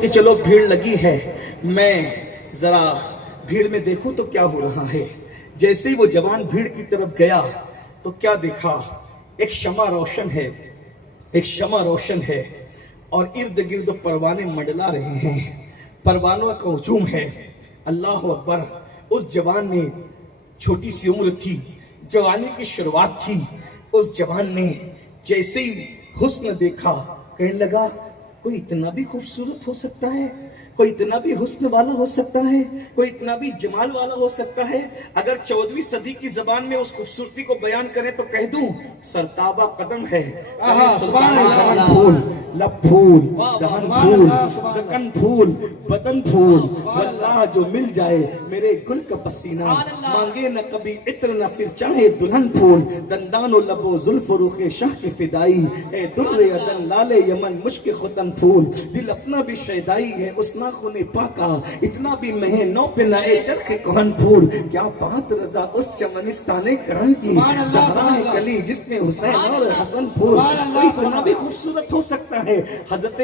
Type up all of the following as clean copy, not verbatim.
کہ چلو بھیڑ لگی ہے، میں ذرا بھیڑ میں دیکھوں تو کیا ہو رہا ہے۔ جیسے ہی وہ جوان بھیڑ کی طرف گیا تو کیا دیکھا، ایک شمع روشن ہے، ایک شمع روشن ہے اور ارد گرد پروانے منڈلا رہے ہیں، پروانوں کا ہجوم ہے۔ اللہ اکبر۔ اس جوان نے، چھوٹی سی عمر تھی، جوانی کی شروعات تھی، اس جوان نے جیسے ہی حسن دیکھا کہنے لگا کوئی اتنا بھی خوبصورت ہو سکتا ہے، کوئی اتنا بھی حسن والا ہو سکتا ہے، کوئی اتنا بھی جمال والا ہو سکتا ہے۔ اگر 14ویں صدی کی زبان میں اس خوبصورتی کو بیان کریں تو کہہ دوں سرتابہ قدم ہے، زبان پھول، لب پھول، دہن پھول، زکن پھول، بدن پھول، واللہ جو مل جائے میرے گل کا پسینہ، مانگے نہ کبھی عطر نہ پھر چاہے دلہن پھول، دندان و لب و زلف و رخ شاہ کے فدائی، اے در عدن لال یمن مشک ختن پھول، دل اپنا بھی شیدائی ہے اس ناخن پاکا، اتنا بھی مہے نو پہ نئے چرخ کہن پھول، کیا بات رضا اس چمنستان کرم کی، زہرا ہے کلی جس میں حسین اور حسن پھول، کوئی اتنا بھی خوبصورت ہو سکتا ہے۔ حضرت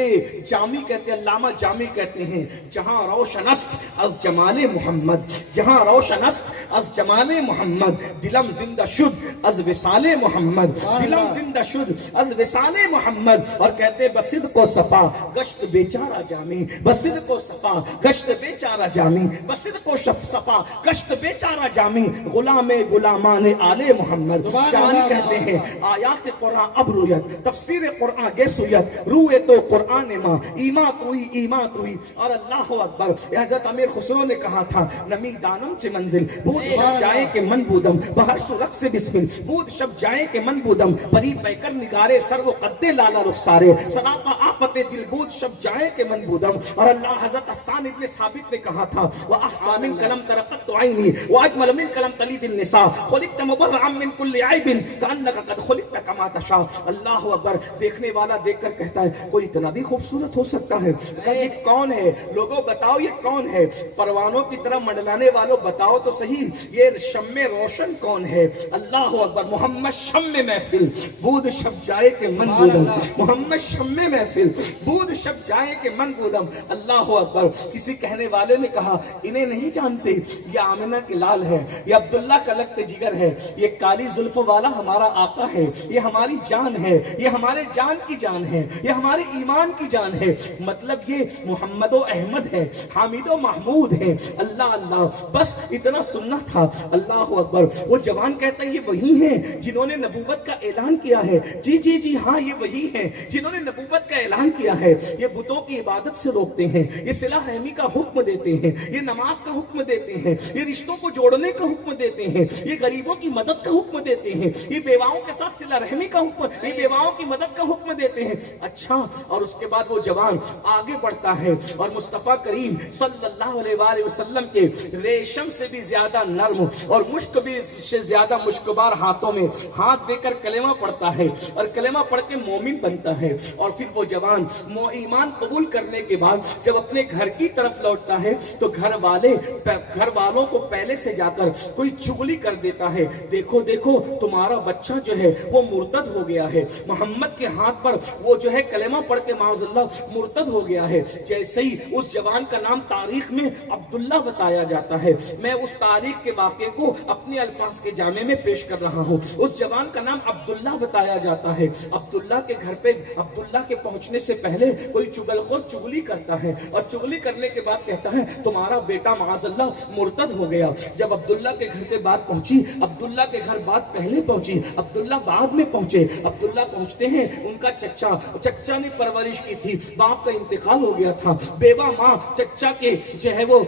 جامی کہتے ہیں، علامہ جامی کہتے ہیں، جہاں روشن است از جمال محمد، جہاں روشن است از جمال محمد، دلم زندہ شد از وصال محمد، دلم زندہ شد از وصال محمد۔ اور کہتے ہیں بصدق و صفا گشت بیچارہ جامی، بصدق و صفا گشت بیچارہ جامی، بصدق و صفا گشت بیچارہ جامی، غلام غلامان آل محمد۔ جامی کہتے ہیں آیات قرآن اب رویت، تفسیر قرآن گے سویت، روئے تو قرآن ماں ایمات ہوئی ایمات ہوئی۔ اور اللہ اکبر، حضرت امیر خسرو نے کہا تھا نمی دانم چھ منزل بود شب جائے کے من بودم، بہر سرخ سے بسمل بود شب جائے کے من بودم، پری پیکر نگارے سر و قد لالا رخسارے، صداقہ آفت دل بود شب جائے کے من بودم۔ اور اللہ حضرت حسان ابن ثابت نے کہا تھا وَأَحْسَى مِن كَلَمْ تَرَقَّتُ عَيْنِي وَأَجْمَلَ مِن كَلَمْ تَلِيدِ النِّسَاء خُلِقْتَ مُبَرَّعًا مِن كُلِّ عَيْبٍ كَأَنَّكَ قَدْ خُلِقْتَ كَمَا تَشَاءُ۔ اللہ اکبر۔ دیکھنے والا دیکھ کر کہتا ہے کوئی اتنا بھی خوبصورت ہو سکتا ہے، یہ کون ہے؟ لوگوں بتاؤ یہ کون ہے؟ پروانوں کی طرح منڈلانے والوں بتاؤ تو صحیح یہ شمع روشن کون ہے؟ اللہ اکبر۔ محمد شمع محفل بود شب جائے کے من بودم، محمد شمع محفل بود شب جائے کے من بودم۔ اللہ اکبر۔ کسی کہنے والے نے کہا انہیں نہیں جانتے، یہ آمنہ کے لال ہے، یہ عبداللہ کا لگت جگر ہے، یہ کالی زلف والا ہمارا آقا ہے، یہ ہماری جان ہے، یہ ہمارے جان کی جان ہے، یہ ہمارے ایمان کی جان ہے۔ مطلب یہ محمد و احمد ہے، حامد و محمود ہے۔ اللہ اللہ، بس اتنا سننا تھا۔ اللہ اکبر۔ وہ جوان کہتا ہے یہ وہی ہیں جنہوں نے نبوت کا اعلان کیا ہے۔ جی جی جی ہاں، یہ وہی ہیں جنہوں نے نبوت کا اعلان کیا ہے۔ یہ بتوں کی عبادت سے روکتے ہیں، یہ صلح رحمی کا حکم دیتے ہیں، یہ نماز کا حکم دیتے ہیں، یہ رشتوں کو جوڑنے کا حکم دیتے ہیں، یہ غریبوں کی مدد کا حکم دیتے ہیں، یہ بیواؤں کے ساتھ صلح رحمی کا حکم، یہ بیواؤں کی مدد کا حکم دیتے ہیں۔ اچھا، اور اس کے بعد وہ جوان آگے بڑھتا ہے اور مصطفیٰ کریم صلی اللہ علیہ وآلہ وسلم کے ریشم سے بھی زیادہ نرم اور مشک بھی سے زیادہ مشکبار ہاتھوں میں ہاتھ دے کر کلمہ پڑھتا ہے اور کلمہ پڑھ کے مومن بنتا ہے۔ اور پھر وہ جوان ایمان قبول کرنے کے بعد جب اپنے گھر کی طرف لوٹتا ہے تو گھر والوں کو پہلے سے جا کر کوئی چغلی کر دیتا ہے، دیکھو دیکھو تمہارا بچہ جو ہے وہ مرتد ہو گیا ہے، محمد کے ہاتھ پر وہ جو ہے کلمہ پڑھ کے معاذ اللہ مرتد ہو گیا ہے۔ جیسے ہی اس جوان کا نام تاریخ میں عبداللہ بتایا جاتا ہے، میں اس تاریخ کے واقعے کو اپنے الفاظ کے جامع میں پیش کر رہا ہوں۔ اس جوان کا نام عبداللہ بتایا جاتا ہے۔ عبداللہ کے گھر پہ عبداللہ کے پہنچنے سے پہلے کوئی چگل خور چگلی کرتا ہے اور چگلی کرنے کے بعد کہتا ہے تمہارا بیٹا معاذ اللہ مرتد ہو گیا۔ جب عبداللہ کے گھر پہ بات پہنچی، عبداللہ کے گھر بات پہلے پہنچی، عبداللہ بعد میں پہنچے۔ عبداللہ پہنچتے ہیں، ان کا چچا نے پرورش کی تھی، باپ کا انتقال ہو گیا تھا، بیوہ ماں چچا کے جو ہے وہ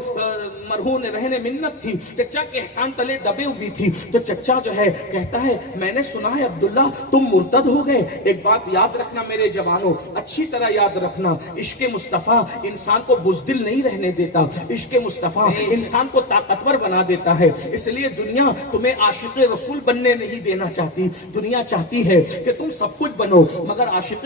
مرہون رہنے منت تھی، چچا کے احسان تلے دبے ہوئی تھی۔ تو چچا جو ہے کہتا ہے میں نے سنا ہے عبداللہ تم مرتد ہو گئے۔ ایک بات یاد رکھنا میرے جوانوں، اچھی طرح یاد رکھنا، عشق مصطفیٰ انسان کو بزدل نہیں رہنے دیتا، عشق مصطفیٰ انسان کو طاقتور بنا دیتا ہے۔ اس لیے دنیا تمہیں عاشق رسول بننے نہیں دینا چاہتی، دنیا چاہتی ہے کہ تم سب کچھ بنو مگر عاشق